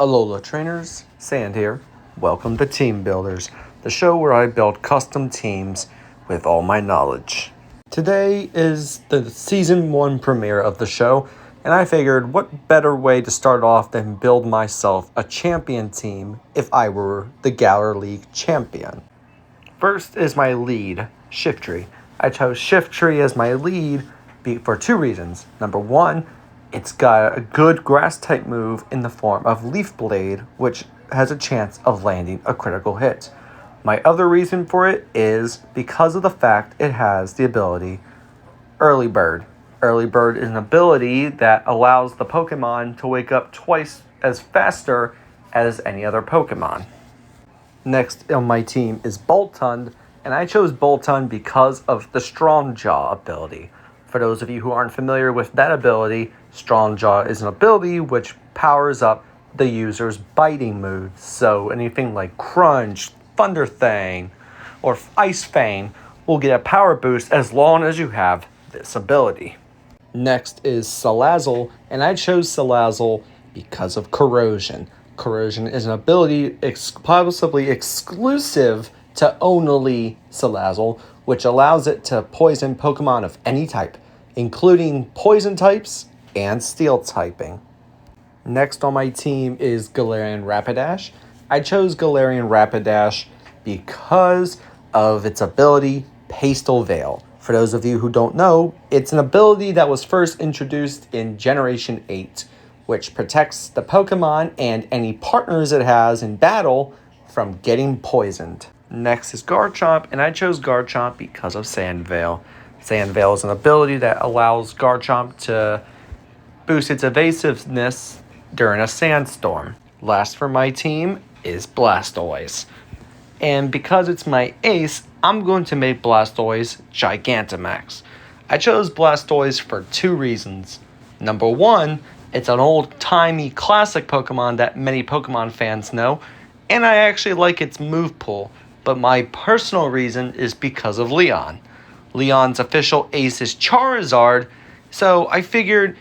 Alola trainers, Sand here. Welcome to Teambuilders, the show where I build custom teams with all my knowledge. Today is the season 1 premiere of the show, and I figured what better way to start off than build myself a champion team if I were the Galar League champion. First is my lead, Shiftry. I chose Shiftry as my lead for 2 reasons. Number 1, it's got a good grass type move in the form of Leaf Blade, which has a chance of landing a critical hit. My other reason for it is because of the fact it has the ability Early Bird. Early Bird is an ability that allows the Pokemon to wake up twice as faster as any other Pokemon. Next on my team is Boltund, and I chose Boltund because of the Strong Jaw ability. For those of you who aren't familiar with that ability, Strong Jaw is an ability which powers up the user's biting moves. So anything like Crunch, Thunder Thang, or Ice Fang will get a power boost as long as you have this ability. Next is Salazzle, and I chose Salazzle because of Corrosion. Corrosion is an ability possibly exclusive to only Salazzle, which allows it to poison Pokemon of any type, including poison types and steel typing. Next on my team is Galarian Rapidash. I chose Galarian Rapidash because of its ability, Pastel Veil. For those of you who don't know, it's an ability that was first introduced in Generation 8, which protects the Pokemon and any partners it has in battle from getting poisoned. Next is Garchomp, and I chose Garchomp because of Sand Veil. Sand Veil is an ability that allows Garchomp to boost its evasiveness during a sandstorm. Last for my team is Blastoise. And because it's my ace, I'm going to make Blastoise Gigantamax. I chose Blastoise for 2 reasons. Number 1, it's an old-timey classic Pokemon that many Pokemon fans know, and I actually like its move pool. But my personal reason is because of Leon. Leon's official ace is Charizard, so I figured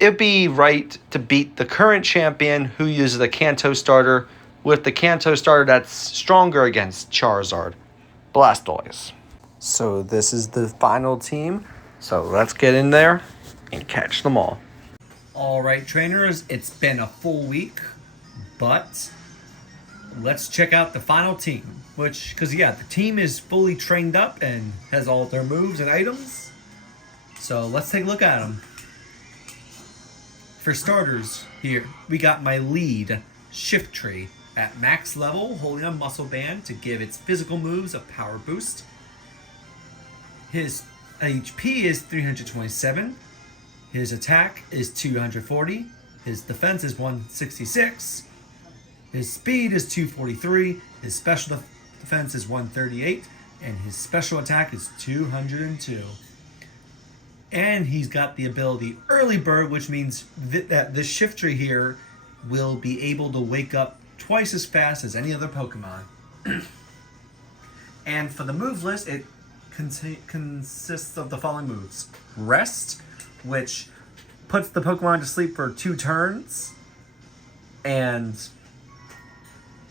it'd be right to beat the current champion who uses the Kanto starter with the Kanto starter that's stronger against Charizard, Blastoise. So this is the final team, so let's get in there and catch them all. Alright trainers, it's been a full week, but let's check out the final team. Because the team is fully trained up and has all their moves and items. So let's take a look at them. For starters, here we got my lead, Shiftry, at max level, holding a muscle band to give its physical moves a power boost. His HP is 327. His attack is 240. His defense is 166. His speed is 243. His special defense is 138, and his special attack is 202. And he's got the ability Early Bird, which means that this Shiftry here will be able to wake up twice as fast as any other Pokemon. And for the move list, it consists of the following moves. Rest, which puts the Pokemon to sleep for 2 turns, but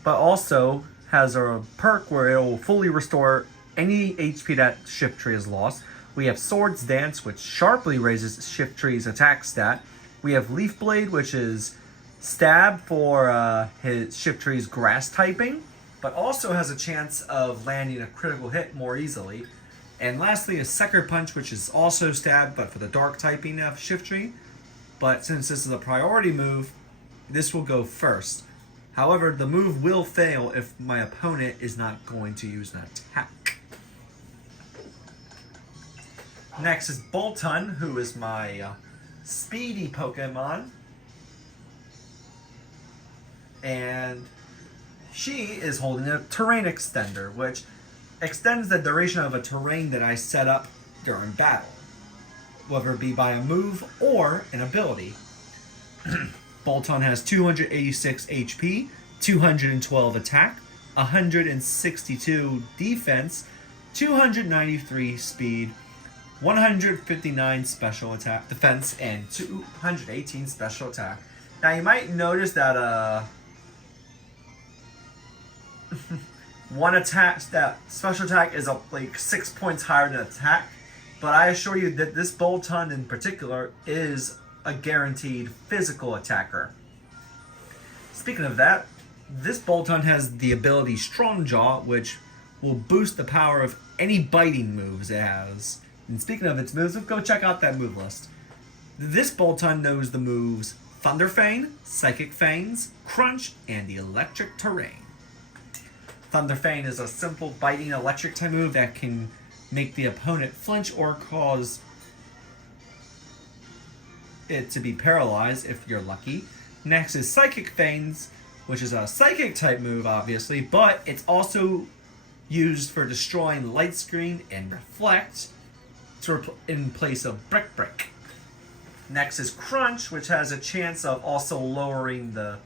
also has a perk where it will fully restore any HP that Shiftry has lost. We have Swords Dance, which sharply raises Shiftry's attack stat. We have Leaf Blade, which is stab for his Shiftry's grass typing, but also has a chance of landing a critical hit more easily. And lastly, a Sucker Punch, which is also stab, but for the dark typing of Shiftry. But since this is a priority move, this will go first. However, the move will fail if my opponent is not going to use an attack. Next is Boltund, who is my speedy Pokemon. And she is holding a Terrain Extender, which extends the duration of a terrain that I set up during battle, whether it be by a move or an ability. Boltund has 286 HP, 212 attack, 162 defense, 293 speed, 159 special attack defense, and 218 special attack. Now you might notice that one attack, that special attack is like 6 points higher than attack, but I assure you that this Bolton in particular is a guaranteed physical attacker. Speaking of that, this Bolton has the ability Strong Jaw, which will boost the power of any biting moves it has. And speaking of its moves, go check out that move list. This Bolton knows the moves Thunder Feign, Psychic Feigns, Crunch, and the Electric Terrain. Thunder Feign is a simple biting electric type move that can make the opponent flinch or cause it to be paralyzed if you're lucky. Next is Psychic Feigns, which is a psychic type move, obviously, but it's also used for destroying Light Screen and Reflect in place of Brick. Next is Crunch, which has a chance of also lowering the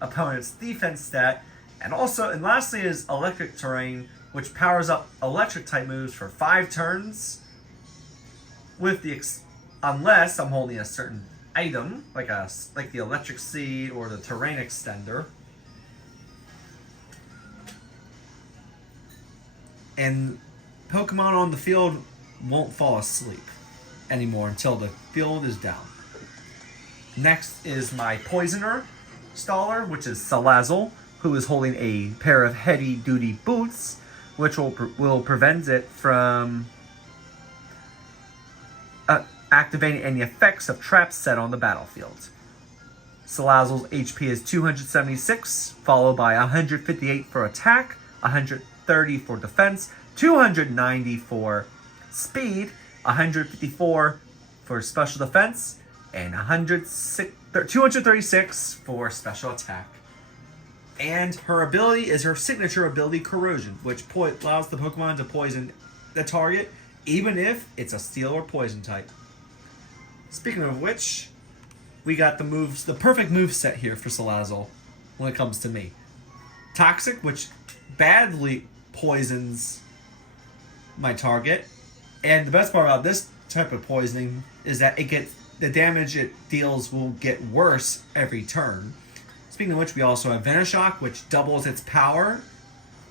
opponent's defense stat. And lastly is Electric Terrain, which powers up electric type moves for 5 turns with unless I'm holding a certain item, like the Electric Seed or the Terrain Extender. And Pokemon on the field won't fall asleep anymore until the field is down. Next is my Poisoner Staller, which is Salazzle, who is holding a pair of heavy-duty boots, which will prevent it from activating any effects of traps set on the battlefield. Salazzle's HP is 276, followed by 158 for attack, 130 for defense, 290 for speed, 154 for special defense, and 236 for special attack. And her ability is her signature ability, Corrosion, which allows the Pokemon to poison the target, even if it's a steel or poison type. Speaking of which, we got the perfect move set here for Salazzle when it comes to me. Toxic, which badly poisons my target. And the best part about this type of poisoning is that the damage it deals will get worse every turn. Speaking of which, we also have Venoshock, which doubles its power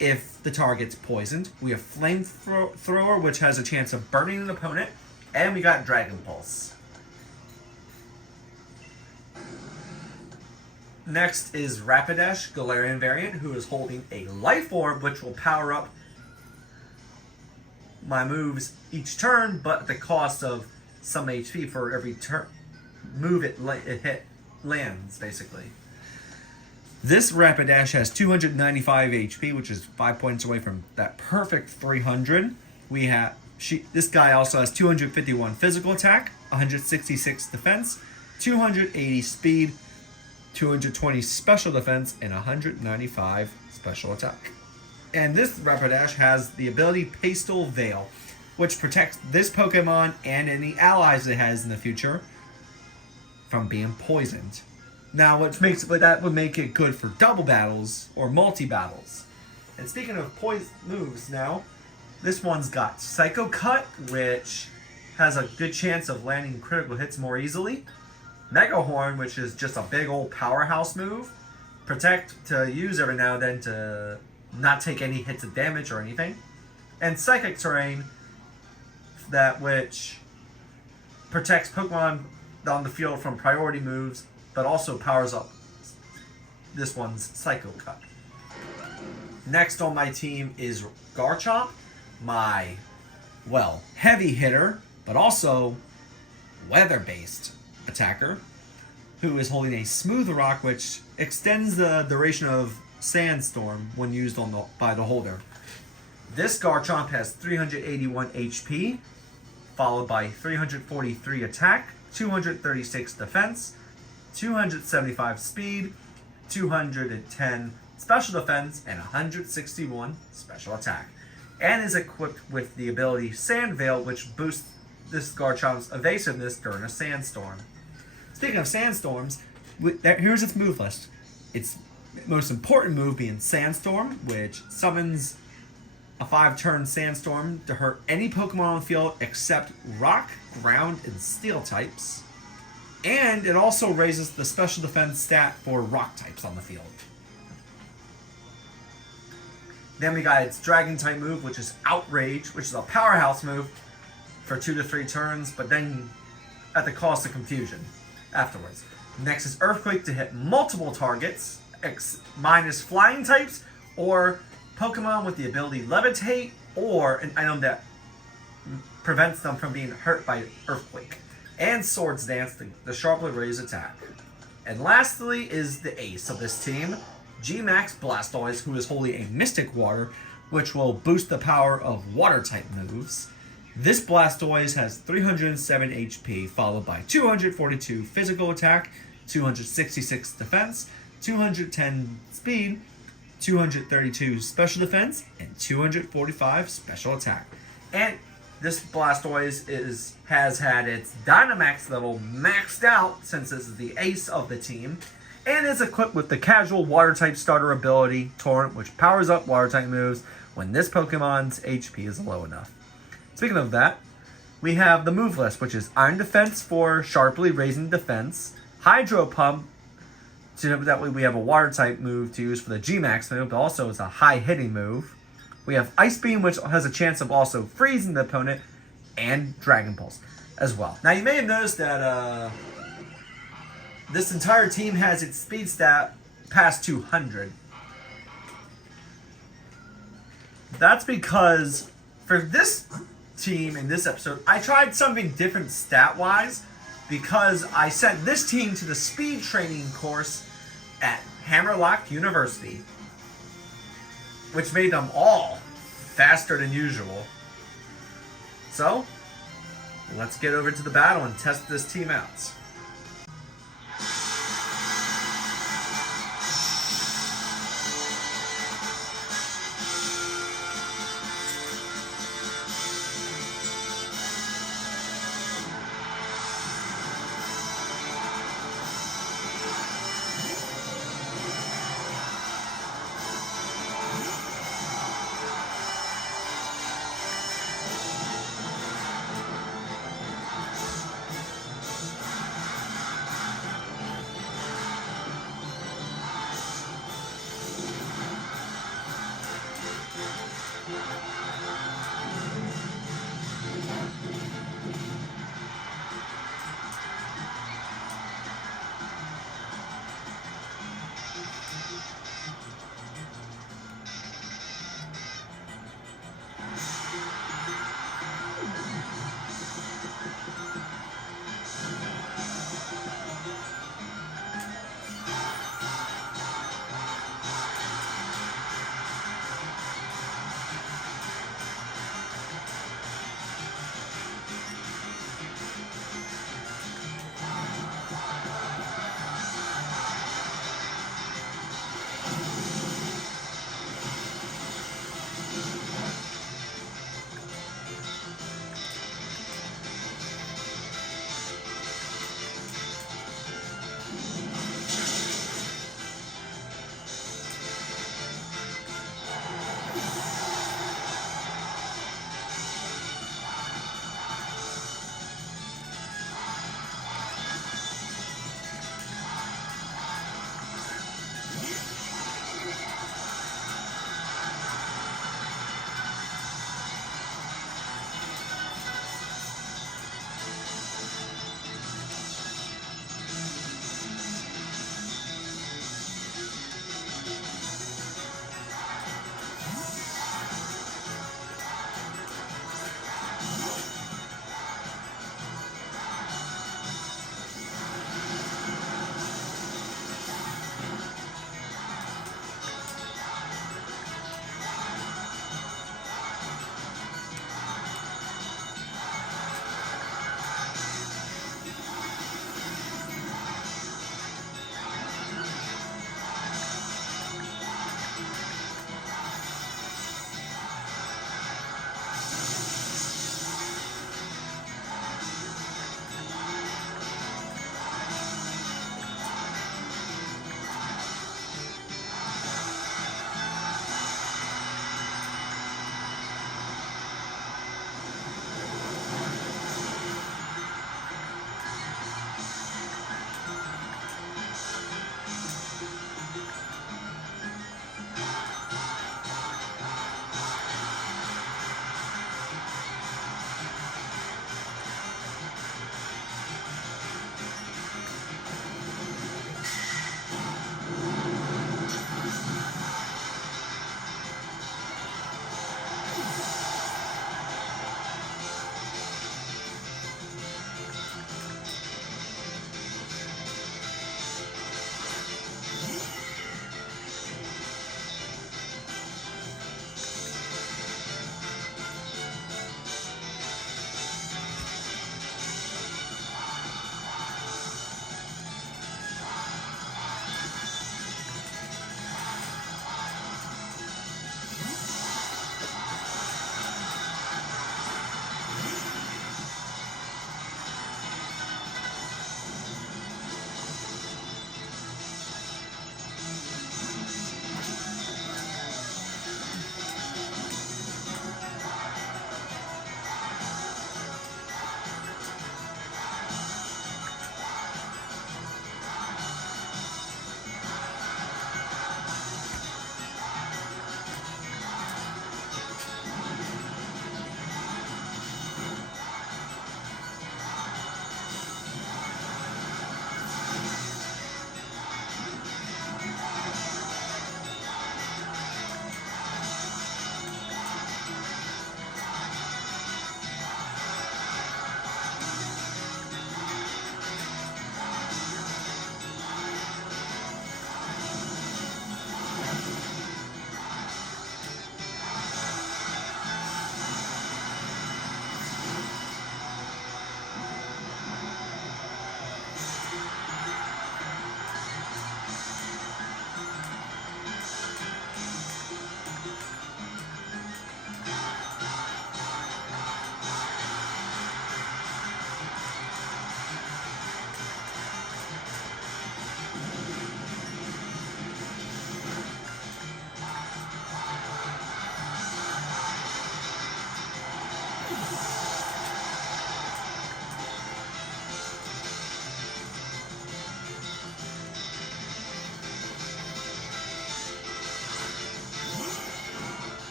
if the target's poisoned. We have Flamethrower, which has a chance of burning an opponent. And we got Dragon Pulse. Next is Rapidash, Galarian variant, who is holding a Life Orb, which will power up my moves each turn, but at the cost of some HP for every move it lands, basically. This Rapidash has 295 HP, which is 5 points away from that perfect 300. This guy also has 251 physical attack, 166 defense, 280 speed, 220 special defense, and 195 special attack. And this Rapidash has the ability Pastel Veil, which protects this Pokemon and any allies it has in the future from being poisoned. Now, that would make it good for double battles or multi-battles. And speaking of poison moves now, this one's got Psycho Cut, which has a good chance of landing critical hits more easily. Mega Horn, which is just a big old powerhouse move. Protect to use every now and then to not take any hits of damage or anything. And Psychic Terrain, which protects Pokemon on the field from priority moves, but also powers up this one's Psycho Cut. Next on my team is Garchomp, my, heavy hitter, but also weather-based attacker, who is holding a Smooth Rock, which extends the duration of Sandstorm when used by the holder. This Garchomp has 381 HP, followed by 343 attack, 236 defense, 275 speed, 210 special defense, and 161 special attack. And is equipped with the ability Sand Veil, which boosts this Garchomp's evasiveness during a sandstorm. Speaking of sandstorms, here's its move list. Its most important move being Sandstorm, which summons a 5-turn Sandstorm to hurt any Pokemon on the field except Rock, Ground, and Steel types. And it also raises the special defense stat for rock types on the field. Then we got its dragon type move, which is Outrage, which is a powerhouse move for 2 to 3 turns, but then at the cost of confusion afterwards. Next is Earthquake to hit multiple targets, minus flying types, or Pokemon with the ability Levitate, or an item that prevents them from being hurt by Earthquake. And Swords Dance, the sharply raised attack. And lastly is the ace of this team, G-Max Blastoise, who is wholly a Mystic Water, which will boost the power of Water-type moves. This Blastoise has 307 HP, followed by 242 physical attack, 266 defense, 210 speed, 232 special defense, and 245 special attack. And this Blastoise has had its Dynamax level maxed out since this is the ace of the team, and is equipped with the casual Water-type starter ability, Torrent, which powers up Water-type moves when this Pokemon's HP is low enough. Speaking of that, we have the move list, which is Iron Defense for sharply raising defense, Hydro Pump, so that way we have a Water-type move to use for the G-Max move, but also it's a high-hitting move. We have Ice Beam, which has a chance of also freezing the opponent, and Dragon Pulse as well. Now, you may have noticed that this entire team has its speed stat past 200. That's because for this team in this episode, I tried something different stat-wise because I sent this team to the speed training course at Hammerlock University, which made them all faster than usual. So, let's get over to the battle and test this team out.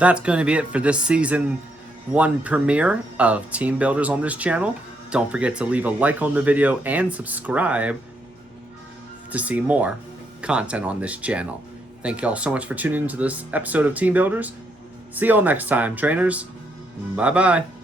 That's going to be it for this season 1 premiere of Team Builders on this channel. Don't forget to leave a like on the video and subscribe to see more content on this channel. Thank you all so much for tuning into this episode of Team Builders. See you all next time, trainers. Bye-bye.